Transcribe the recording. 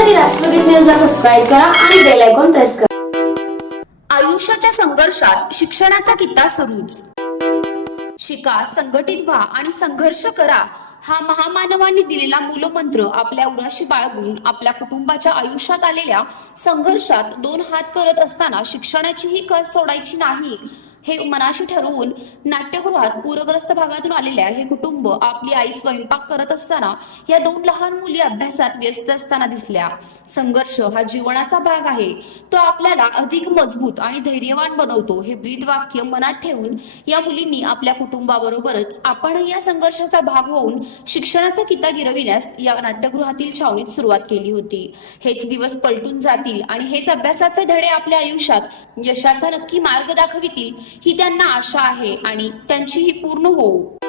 बातम्यांसाठी राष्ट्रगीत न्यूजला सबस्क्राईब करा आणि बेल आयकॉन प्रेस करा. आयुष्याच्या संघर्षात शिक्षणाचा किता सुरूच. शिका संघटित व्हा आणि संघर्ष करा हा महामानवांनी दिलेला मूलमंत्र आपल्या उराशी बाळगून आपल्या कुटुंबाच्या आयुष्यात आलेल्या संघर्षात दोन हात करत असताना शिक्षणाचीही कस सोडायची नाही? हे मनाशी ठरवून नाट्यगृहात पूरग्रस्त भागातून आलेल्या हे कुटुंब आपली आई स्वयंपाक करत असताना या दोन लहान मुली अभ्यासात व्यस्त असताना दिसल्या. संघर्ष हा जीवनाचा भाग आहे. तो आपल्याला अधिक मजबूत आणि धैर्यवान बनवतो हे ब्रीद वाक्य मनात ठेवून या मुलींनी आपल्या कुटुंबाबरोबरच आपणही या संघर्षाचा भाग होऊन शिक्षणाचा किता गिरविण्यास या नाट्यगृहातील छावणीत सुरुवात केली होती. हेच दिवस पलटून जातील आणि हेच अभ्यासाचे धडे आपल्या आयुष्यात यशाचा नक्की मार्ग दाखवितील ही त्यांना आशा आहे आणि त्यांची ही पूर्ण होऊ.